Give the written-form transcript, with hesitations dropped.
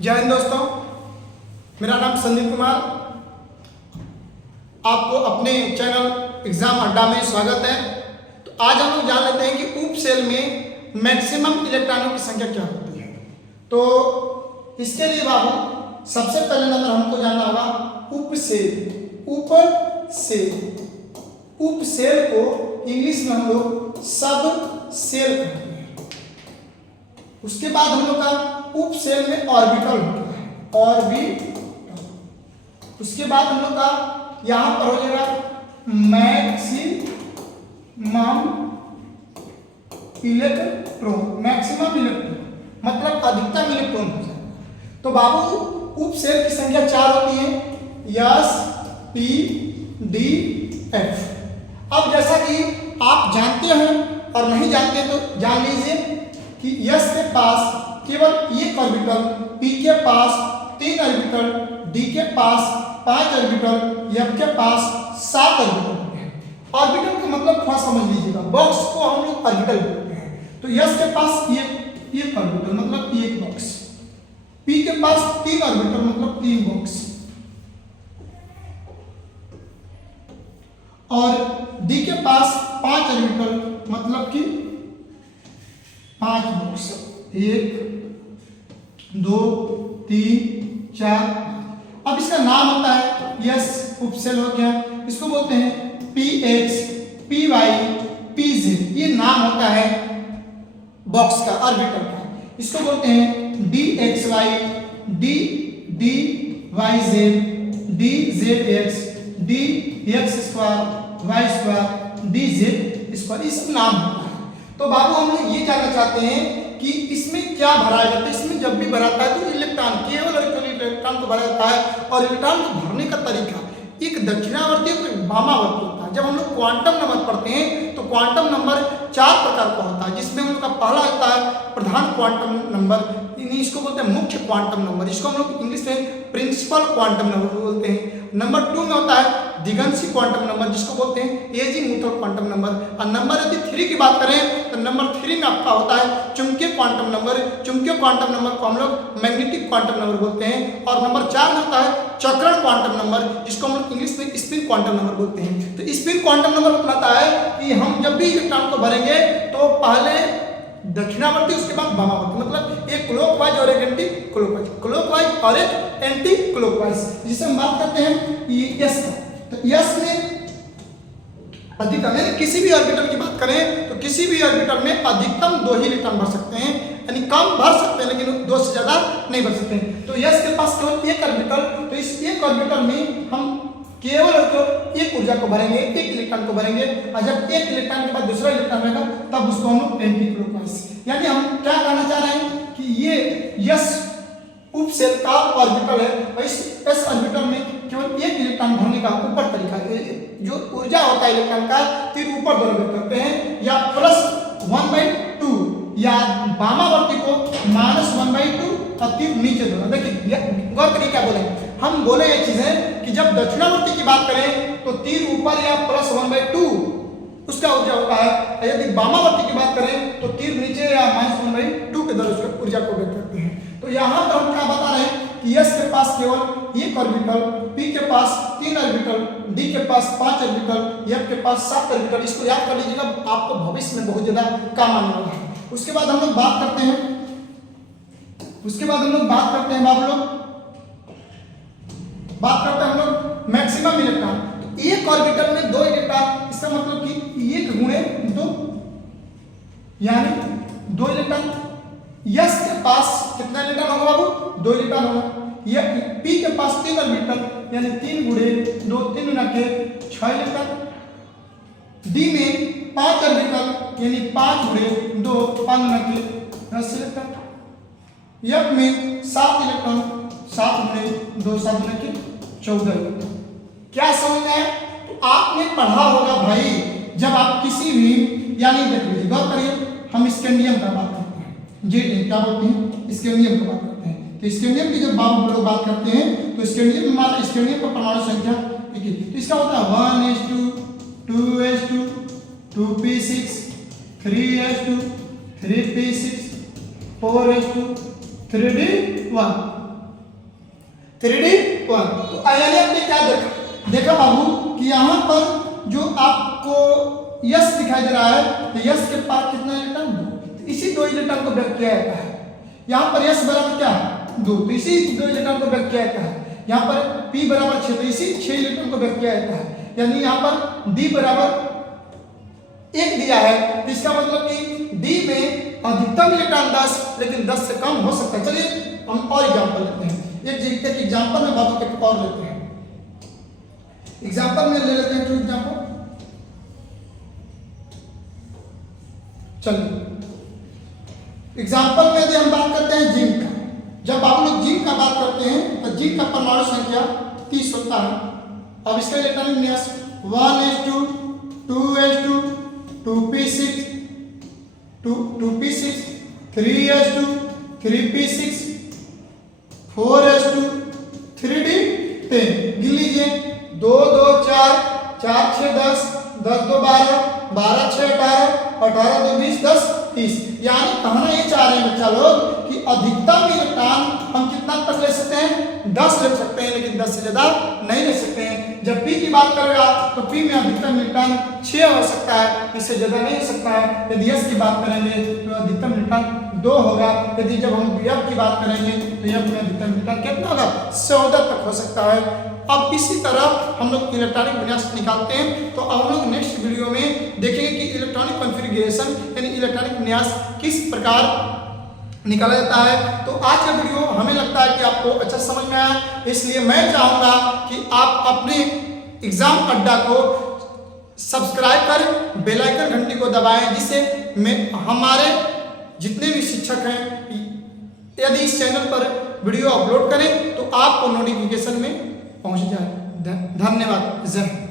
जय हिंद दोस्तों, मेरा नाम संदीप कुमार। आपको अपने चैनल एग्जाम अड्डा में स्वागत है। तो आज हम लोग जान लेते हैं कि उप सेल में मैक्सिमम इलेक्ट्रॉनों की संख्या क्या होती है। तो इसके लिए बाबू सबसे पहले नंबर हमको जानना होगा उप सेल। उप सेल को इंग्लिश में हम लोग सब सेल कहते हैं। उसके बाद हम लोग का उप सेल में ऑर्बिटल होता है, ऑर्बिटल। उसके बाद हम लोग का यहां पर हो जाएगा मैक्सिमम इलेक्ट्रॉन, मतलब अधिकतम इलेक्ट्रॉन हो जाएगा। तो बाबू उप सेल की संख्या 4 होती है, S, P, D, F। अब जैसा कि आप जानते हैं और नहीं जानते तो जान लीजिए कि S के पास केवल एक ऑर्बिटल, P के पास 3 ऑर्बिटल, D के पास 5 ऑर्बिटल, F के पास 7 ऑर्बिटल है। ऑर्बिटल का मतलब थोड़ा समझ लीजिएगा, बॉक्स को हम लोग ऑर्बिटल बोलते हैं। तो S के पास एक ऑर्बिटल मतलब एक बॉक्स, P के पास 3 ऑर्बिटल मतलब 3 बॉक्स, और D के पास 5 ऑर्बिटल मतलब कि 5 बॉक्स, 1 2 3 4। अब इसका नाम होता है यस उपसेल हो गया, इसको बोलते हैं PX, PY, PZ। ये नाम होता है बॉक्स का, ऑर्बिटल का। इसको बोलते हैं DXY, DYZ, DZX, DX square, Y square, DZ square. ये सब नाम होता है। तो बाबू हम लोग ये जानना चाहते हैं कि इसमें क्या भरा जाता है। इसमें जब भी भराता है तो इलेक्ट्रॉन, केवल इलेक्ट्रॉन को भरा जाता है। और इलेक्ट्रॉन को भरने का तरीका एक दक्षिणावर्ती और एक वामावर्ती होता है। जब हम लोग क्वांटम नंबर पढ़ते हैं तो क्वांटम नंबर 4 प्रकार का होता है, जिसमें हम लोग का पहला होता है प्रधान क्वांटम नंबर, इसको बोलते हैं मुख्य क्वांटम नंबर। इसको हम लोग इंग्लिश में प्रिंसिपल क्वांटम नंबर बोलते हैं। नंबर 2 में होता है दिगंशी क्वांटम नंबर, जिसको बोलते हैं एजीमुथल क्वांटम नंबर। और नंबर यदि 3 की बात करें तो नंबर 3 में आपका होता है चुंबकीय क्वांटम नंबर। चुंबकीय क्वांटम नंबर को हम लोग मैग्नेटिक क्वांटम नंबर बोलते हैं। और नंबर 4 में होता है चक्रण क्वांटम नंबर, जिसको हम लोग इंग्लिश में स्पिन क्वांटम नंबर बोलते हैं। तो स्पिन क्वांटम नंबर बताता है कि हम जब भी इलेक्ट्रॉन को भरेंगे तो पहले दक्षिणावर्ती, उसके बाद वामावर्ती, मतलब एक क्लॉकवाइज और एक एंटी क्लॉकवाइज, क्लॉकवाइज और एक एंटी क्लॉकवाइज। जिसे हम बात करते हैं यस का। तो यस में अधिकतम, यानी किसी भी ऑर्बिटल की बात करें तो किसी भी ऑर्बिटल में अधिकतम 2 ही इलेक्ट्रॉन भर सकते हैं, यानी कम भर सकते हैं लेकिन 2 से ज्यादा नहीं भर सकते हैं। तो यस के पास केवल एक ऑर्बिटल, तो इस एक ऑर्बिटल में हम केवल एक ऊर्जा को भरेंगे, एक इलेक्ट्रॉन को भरेंगे। और जब एक इलेक्ट्रॉन के बाद दूसरा इलेक्ट्रॉन रहेगा तब उसको हम एंटी क्लॉकवाइज, यानी हम क्या कहना चाह रहे हैं कि ये यस उप सेल का ऑर्बिटल है। और इस एस ऑर्बिटल में केवल एक इलेक्ट्रॉन भरने का ऊपर तरीका है, जो ऊर्जा होता है इलेक्ट्रॉन का तीर ऊपर दोनों व्यक्त करते हैं, या +1/2, या वामावर्ती को -1/2 और तीर नीचे दोनों। देखिए गौर करिए क्या बोले हम, बोले ये चीजें कि जब दक्षिणावर्ती की बात करें तो तीर ऊपर या +1/2 उसका ऊर्जा होता है। यदि वामावर्ती की बात करें तो तीर नीचे या -1/2 के द्वारा उसका ऊर्जा को व्यक्त करते हैं। तो यहाँ पर हम क्या बता रहे हैं कि यस के पास केवल एक ऑर्बिटल, पी के पास 3 ऑर्बिटल, डी के पास 5 ऑर्बिटल, एफ के पास 7 ऑर्बिटल। इसको याद कर लीजिएगा, आपको भविष्य में बहुत ज्यादा काम आने वाला है। उसके बाद हम लोग बात करते हैं हम लोग मैक्सिमम इलेक्ट्रॉन। तो एक ऑर्बिटल में 2 इलेक्ट्रॉन, इसका मतलब कि 1 गुणे 2, यानी 2 इलेक्ट्रॉन। यस के पास कितना इलेक्ट्रॉन होगा बाबू? 2 इलेक्ट्रॉन होगा। ये पी के पास 3 ऑर्बिटल, यानी 3 गुणे 2, 3 गुना के 6 इलेक्ट्रॉन। डी में 5 ऑर्बिटल, यानी 5 गुणे 2, 5 गुना के 10 इलेक्ट्रॉन। एफ में 7 इलेक्ट्रॉन, 7 गुणे 2, 7 गुना के 14 इलेक्ट्रॉन। क्या समझ में आया? तो आपने पढ़ा होगा भाई, जब आप किसी भी, यानी देख लीजिए गौर करिए, हम स्कैंडियम का बात करते हैं, क्या बोलते हैं, स्कैंडियम का बात करते हैं। तो स्कैंडियम की जब लोग बात करते हैं तो स्कैंडियम में हमारा स्कैंडियम का परमाणु संख्या, तो इसका होता है 1s2, 2s2, 2p6, 3s2, 3p6, 4s2, 3d1। 3D1। तो यानी आपने क्या देखा बाबू कि यहाँ पर जो आपको यस दिखाई दे रहा है, तो यस के पास कितना इलेक्ट्रॉन? 2। इसी 2 इलेक्ट्रॉन को व्यक्त किया जाता है। यहाँ पर यस बराबर क्या? 2, तो इसी 2 इलेक्ट्रॉन को व्यक्त किया जाता है। यहाँ पर p बराबर 6, तो इसी 6 इलेक्ट्रॉन को व्यक्त किया जाता है। यानी यहाँ पर d बराबर 1 दिया है, तो इसका मतलब कि d में अधिकतम इलेक्ट्रॉन 10, लेकिन 10 से कम हो सकता है। चलिए हम और एग्जांपल लेते हैं। एक एग्जांपल में बाबू एक और लेते हैं। एग्जांपल में ले लेते हैं 2 एग्जांपल। चलिए एग्जांपल में यदि हम बात करते हैं जिंक का, जब बाबू लोग जिंक का बात करते हैं तो जिंक का परमाणु संख्या 30 होता है। अब इसका इलेक्ट्रॉनिक विन्यास 1s2 2s2 2p6 2p6 3s2 3p6 4s2 3d10। गिन लीजिए 2 2 4 4 6 10 10 2 12 12 6 18 18 2 20 10 30। यानी कहना ये चाह रहे हैं बच्चा लोग कि अधिकतम इलेक्ट्रॉन हम कितना तक ले सकते हैं? 10 ले सकते हैं, लेकिन 10 से ज्यादा नहीं ले सकते हैं। जब p की बात करेगा तो p में अधिकतम इलेक्ट्रॉन 6 हो सकता है, इससे ज्यादा नहीं हो सकता है। यदि s की बात करेंगे तो अधिकतम इलेक्ट्रॉन 2 होगा। यदि जब हम f की बात करेंगे तो f में अधिकतम इलेक्ट्रॉन कितना होगा? 14 तक हो सकता है। अब इसी तरह हम लोग इलेक्ट्रॉनिक विन्यास निकालते हैं। तो अब हम लोग नेक्स्ट वीडियो में देखेंगे कि इलेक्ट्रॉनिक कॉन्फ़िगरेशन यानी इलेक्ट्रॉनिक विन्यास किस प्रकार निकाला जाता है। तो आज का वीडियो हमें लगता है कि आपको अच्छा समझ में आया, इसलिए मैं चाहूँगा कि आप अपने एग्जाम अड्डा को सब्सक्राइब करें, बेल आइकन घंटी को दबाएं, जिससे हमारे जितने भी शिक्षक हैं यदि इस चैनल पर वीडियो अपलोड करें तो आपको नोटिफिकेशन में पहुंच जाए। धन्यवाद। जय हिंद।